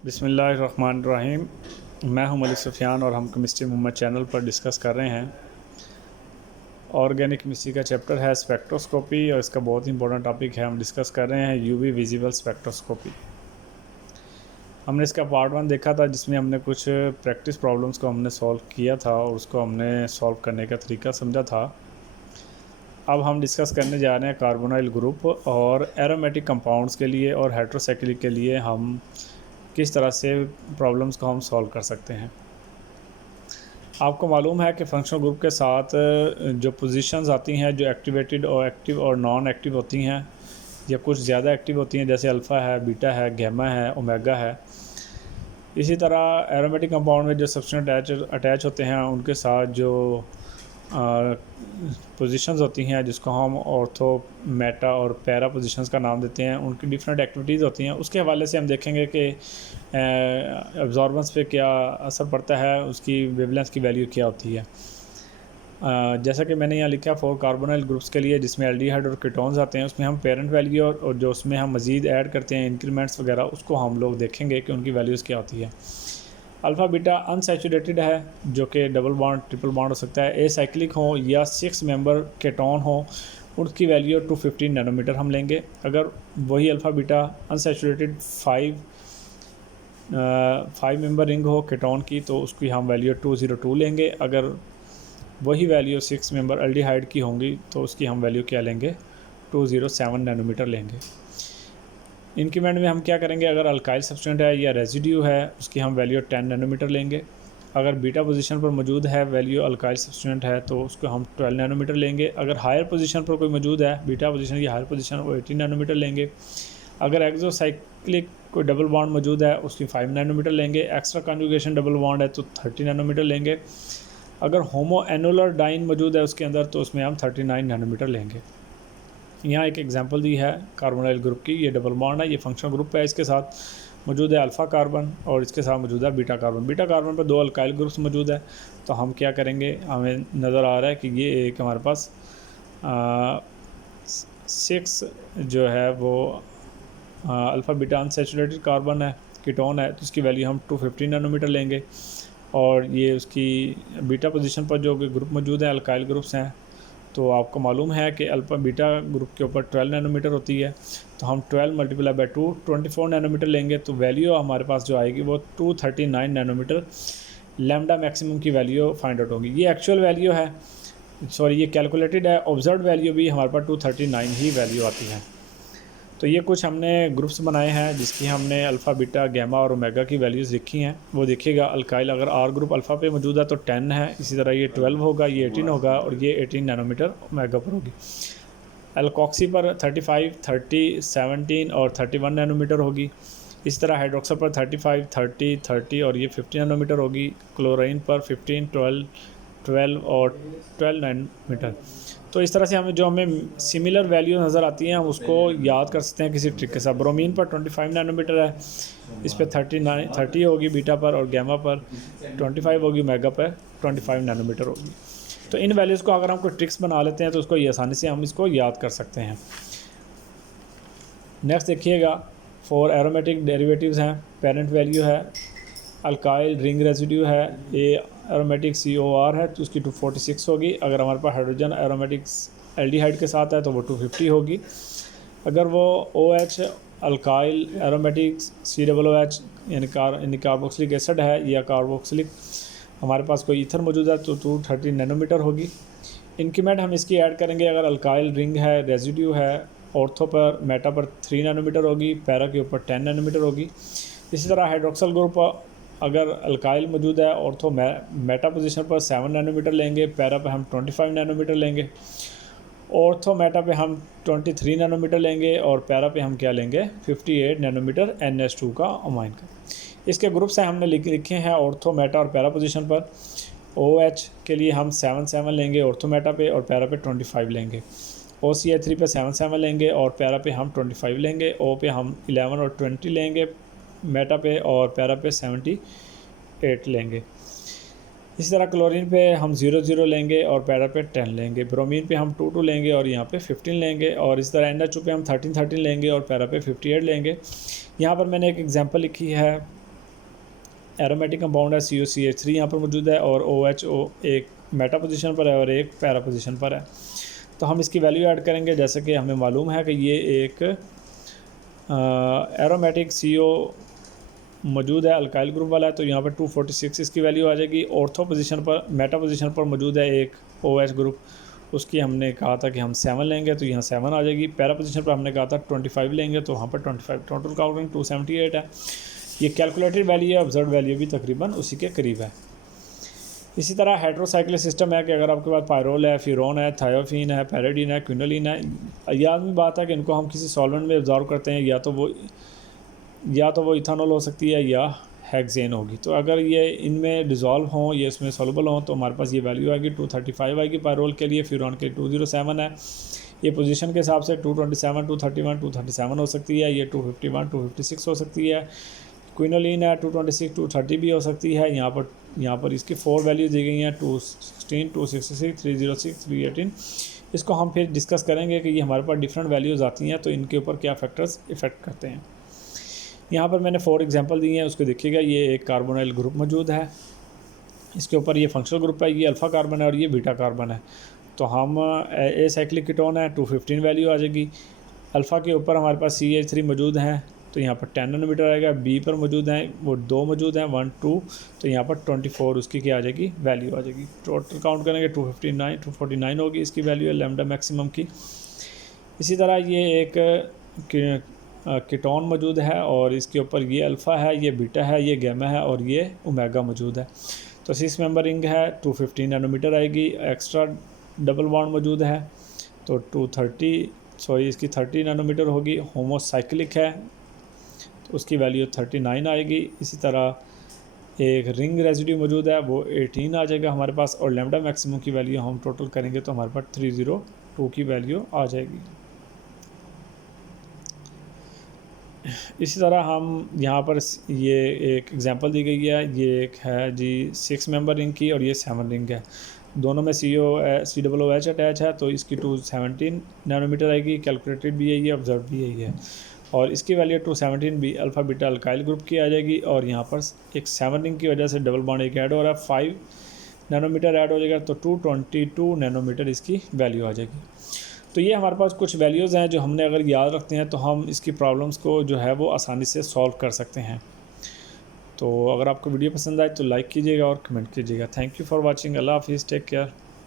बिस्मिल्लाहिर्रहमानिर्रहीम। मैं हूं मलिक सुफ़ियान और हम केमिस्ट्री मोहम्मद चैनल पर डिस्कस कर रहे हैं। ऑर्गेनिक केमिस्ट्री का चैप्टर है स्पेक्ट्रोस्कोपी और इसका बहुत ही इंपॉर्टेंट टॉपिक है। हम डिस्कस कर रहे हैं यूवी विजिबल स्पेक्ट्रोस्कोपी। हमने इसका पार्ट 1 देखा था जिसमें हमने कुछ प्रैक्टिस प्रॉब्लम्स को हमने सॉल्व किया था और उसको हमने सॉल्व करने का तरीका समझा था। अब हम डिस्कस करने जा रहे हैं कार्बोनाइल ग्रुप और एरोमेटिक कंपाउंड्स के लिए और हेट्रोसाइक्लिक के लिए हम किस तरह से प्रॉब्लम्स को हम सॉल्व कर सकते हैं। आपको मालूम है कि फंक्शनल ग्रुप के साथ जो पोजीशंस आती हैं जो एक्टिवेटेड और एक्टिव और नॉन एक्टिव होती हैं या कुछ ज़्यादा एक्टिव होती हैं, जैसे अल्फ़ा है, बीटा है, गैमा है, ओमेगा है। इसी तरह एरोमेटिक कंपाउंड में जो सब्सटेंस अटैच होते हैं उनके साथ जो पोजीशंस होती हैं जिसको हम ऑर्थो, मेटा और पैरा पोजीशंस का नाम देते हैं, उनकी डिफरेंट एक्टिविटीज़ होती हैं। उसके हवाले से हम देखेंगे कि एब्जॉर्बेंस पे क्या असर पड़ता है, उसकी वेवलेंथ की वैल्यू क्या होती है। जैसा कि मैंने यहाँ लिखा फॉर कार्बोनाइल ग्रुप्स के लिए जिसमें एल्डिहाइड और कीटोन्स आते हैं, उसमें हम पेरेंट वैल्यू और जो उसमें हम मज़ीद ऐड करते हैं इंक्रीमेंट्स वगैरह, उसको हम लोग देखेंगे कि उनकी वैल्यूज़ क्या होती है। अल्फ़ा बीटा अनसैचुरेटेड है जो कि डबल बॉन्ड ट्रिपल बॉन्ड हो सकता है, एसाइक्लिक हो या 6 मेंबर केटोन हो, उसकी वैल्यू 215 नैनोमीटर हम लेंगे। अगर वही alpha beta unsaturated 5 member ring हो केटोन की तो उसकी हम वैल्यू 202 लेंगे। अगर वही वैल्यू 6 मेंबर एल्डिहाइड की होंगी तो उसकी हम वैल्यू क्या लेंगे, 207 नैनोमीटर लेंगे। इंक्रीमेंट में हम क्या करेंगे, अगर अल्काइल सब्सटेंट है या रेजिड्यू है उसकी हम वैल्यू 10 नैनोमीटर लेंगे। अगर बीटा पोजीशन पर मौजूद है वैल्यू अल्काइल सब्सटेंट है तो उसको हम 12 नैनोमीटर लेंगे। अगर हायर पोजीशन पर कोई मौजूद है बीटा पोजीशन या हायर पोजीशन वो 18 नैनोमीटर लेंगे। अगर एक्सोसाइक्लिक कोई डबल बॉन्ड मौजूद है उसकी 5 नैनोमीटर लेंगे। एक्स्ट्रा कॉन्जुगेशन डबल बॉन्ड है तो 30 नैनोमीटर लेंगे। अगर होमो एनुलर डाइन मौजूद है उसके अंदर तो उसमें हम 39 नैनोमीटर लेंगे। यहाँ एक एग्जांपल दी है कार्बोनाइल ग्रुप की, ये डबल बॉन्ड है, ये फंक्शनल ग्रुप है, इसके साथ मौजूद है अल्फ़ा कार्बन और इसके साथ मौजूद है बीटा कार्बन। बीटा कार्बन पर 2 अल्काइल ग्रुप्स मौजूद है तो हम क्या करेंगे, हमें नज़र आ रहा है कि ये एक हमारे पास 6 जो है वो अल्फ़ा बीटा अनसैचुरेटेड कार्बन है, कीटोन है, तो इसकी वैल्यू हम 215 नैनोमीटर लेंगे। और ये उसकी बीटा पोजीशन पर जो ग्रुप मौजूद है अल्काइल ग्रुप्स हैं, तो आपको मालूम है कि अल्फ़ा बीटा ग्रुप के ऊपर 12 नैनोमीटर होती है, तो हम 12 मल्टीप्लाई बाई 2 24 नैनोमीटर लेंगे। तो वैल्यू हमारे पास जो आएगी वो 239 नैनोमीटर लैम्डा मैक्सिमम की वैल्यू फाइंड आउट होगी। ये एक्चुअल वैल्यू है, सॉरी ये कैलकुलेटेड है। ऑब्जर्व वैल्यू भी हमारे पास 239 ही वैल्यू आती है। तो ये कुछ हमने ग्रुप्स बनाए हैं जिसकी हमने अल्फ़ा बीटा गैमा और ओमेगा की वैल्यूज़ लिखी हैं, वो देखिएगा। अल्काइल अगर आर ग्रुप अल्फ़ा पे मौजूद है तो 10 है, इसी तरह ये 12 होगा, ये 18 होगा और ये 18 नैनोमीटर ओमेगा पर होगी। एल्कोक्सी पर 35, 30, 17 और 31 नैनोमीटर होगी। इस तरह हाइड्रोक्सल पर 35, 30, 30 और ये 50 नैनोमीटर होगी। क्लोरीन पर 15, 12 और 12 नैनोमीटर। तो इस तरह से हमें सिमिलर वैल्यू नज़र आती हैं, हम उसको याद कर सकते हैं किसी ट्रिक के साथ। ब्रोमीन पर 25 नैनोमीटर है, इस पर 30 होगी बीटा पर और गैमा पर 25 होगी, ओमेगा पर 25 नैनोमीटर होगी। तो इन वैल्यूज़ को अगर हम कोई ट्रिक्स बना लेते हैं तो उसको आसानी से हम इसको याद कर सकते हैं। नेक्स्ट देखिएगा, 4 एरोमेटिक डेरिवेटिव्स हैं। पेरेंट वैल्यू है अल्काइल रिंग रेजिड्यू है, ए एरोमेटिक COR है तो उसकी 246 होगी। अगर हमारे पास हाइड्रोजन एरोमेटिक्स एल्डिहाइड के साथ है तो वो 250 होगी। अगर वो OH अल्काइल एरोमेटिक्स COOH यानी कार्बोक्सिलिक एसिड है या कार्बोक्सिलिक हमारे पास कोई ईथर मौजूद है तो 230 नैनोमीटर होगी। इंक्रीमेंट हम इसकी ऐड करेंगे, अगर अल्काइल रिंग है, रेजिड्यू है, ऑर्थो पर मेटा पर 3 नैनोमीटर होगी, पैरा के ऊपर 10 नैनोमीटर होगी। इसी तरह हाइड्रोक्सल ग्रुप अगर अल्काइल मौजूद है ऑर्थो मेटा पोजीशन पर 7 नैनोमीटर लेंगे, पैरा पे हम 25 नैनोमीटर लेंगे, ऑर्थो मेटा पे हम 23 नैनोमीटर लेंगे और पैरा पे हम क्या लेंगे 58 नैनोमीटर NH2 का अमाइन का। इसके ग्रुप्स हैं हमने लिखे हैं ऑर्थो मेटा और पैरा पोजीशन पर। OH के लिए हम 7 लेंगे ऑर्थो मेटा पे और पैरा पे 25 लेंगे। OCH3 पे 7 लेंगे और पैरा पे हम 25 लेंगे। O पे हम 11 और 20 लेंगे मेटा पे और पैरा पे 78 लेंगे। इसी तरह क्लोरीन पे हम 0 लेंगे और पैरा पे 10 लेंगे। ब्रोमीन पे हम 2 लेंगे और यहाँ पे 15 लेंगे। और इस तरह NH2 पे हम 13 लेंगे और पैरा पे 58 लेंगे। यहाँ पर मैंने एक एग्जांपल लिखी है एरोमेटिक कंपाउंड है COCH3 यहाँ पर मौजूद है, और OHO एक मेटा पोजीशन पर है और एक पैरा पोजीशन पर है। तो हम इसकी वैल्यू ऐड करेंगे। जैसे कि हमें मालूम है कि ये एक एरोमेटिक CO मौजूद है, अल्काइल ग्रुप वाला है, तो यहाँ पर 246 इसकी वैल्यू आ जाएगी। ऑर्थो पोजीशन पर, मेटा पोजीशन पर मौजूद है एक OH ग्रुप, उसकी हमने कहा था कि हम 7 लेंगे, तो यहाँ 7 आ जाएगी। पैरा पोजीशन पर हमने कहा था 25 लेंगे, तो वहाँ पर 25, टोटल काउंटिंग 278 है। ये कैलकुलेटेड वैल्यू है, ऑब्जर्व वैल्यू भी तकरीबन उसी के करीब है। इसी तरह हेट्रोसाइक्लिक सिस्टम है कि अगर आपके पास पायरोल है, फिरोन है, थायोफिन है, पैराडीन है, क्विनोलिन है, याद बात है कि इनको हम किसी सॉल्वेंट में ऑब्जर्व करते हैं, या तो वो इथानॉल हो सकती है या हेक्सेन होगी। तो अगर ये इनमें डिज़ोल्व हों, ये इसमें सॉल्युबल हों, तो हमारे पास ये वैल्यू आएगी 235 आएगी पायरोल के लिए। फिरोन के 207 है। ये पोजीशन के हिसाब से 227, 231, 237 हो सकती है। ये 251, 256 हो सकती है। क्विनोलिन है 226, 230 भी हो सकती है। यहाँ पर इसकी 4 वैल्यूज दी गई हैं, 216, 266, 306, 318। इसको हम फिर डिस्कस करेंगे कि ये हमारे पास डिफरेंट वैल्यूज़ आती हैं तो इनके ऊपर क्या फैक्टर्स इफ़ेक्ट करते हैं। यहाँ पर मैंने 4 एग्जांपल दिए हैं, उसको देखिएगा। ये एक कार्बोनाइल ग्रुप मौजूद है, इसके ऊपर ये फंक्शनल ग्रुप है, ये अल्फ़ा कार्बन है और ये बीटा कार्बन है। तो हम ए साइक्लिक कीटोन है, 215 वैल्यू आ जाएगी। अल्फ़ा के ऊपर हमारे पास CH3 मौजूद है, तो यहाँ पर 10 नैनोमीटर आएगा। बी पर मौजूद हैं, वो 2 मौजूद हैं, 1, 2, तो यहाँ पर 24 उसकी क्या आ जाएगी, वैल्यू आ जाएगी। टोटल काउंट करेंगे 249 होगी इसकी वैल्यू है लैम्डा मैक्सिमम की। इसी तरह ये एक कीटोन मौजूद है और इसके ऊपर ये अल्फ़ा है, ये बीटा है, ये गैमा है और ये ओमेगा मौजूद है। तो 6 मेंबर रिंग है, 215 नैनोमीटर आएगी। एक्स्ट्रा डबल बॉन्ड मौजूद है, तो इसकी 30 नैनोमीटर होगी। होमोसाइक्लिक है, तो उसकी वैल्यू 39 आएगी। इसी तरह एक रिंग रेजिड्यू मौजूद है, वो 18 आ जाएगा हमारे पास। और लैम्डा मैक्सिमम की वैल्यू हम टोटल करेंगे तो हमारे पास 302 की वैल्यू आ जाएगी। इसी तरह हम यहाँ पर ये एक एग्जांपल दी गई है, ये एक है जी 6 मेंबर रिंग की और ये 7 रिंग है। दोनों में COOH अटैच है, तो इसकी 217 नैनोमीटर आएगी। कैलकुलेटेड भी यही है, ऑब्जर्व भी यही है। और इसकी वैल्यू 217 भी अल्फ़ा बीटा अल्काइल ग्रुप की आ जाएगी। और यहाँ पर एक 7 रिंग की वजह से डबल बॉन्ड एक ऐड हो रहा है, 5 नैनोमीटर ऐड हो जाएगा, तो 222 नैनोमीटर इसकी वैल्यू आ जाएगी। तो ये हमारे पास कुछ वैल्यूज़ हैं जो हमने अगर याद रखते हैं तो हम इसकी प्रॉब्लम्स को जो है वो आसानी से सॉल्व कर सकते हैं। तो अगर आपको वीडियो पसंद आए तो लाइक कीजिएगा और कमेंट कीजिएगा। Thank you for watching. अल्लाह हाफिज़, टेक केयर।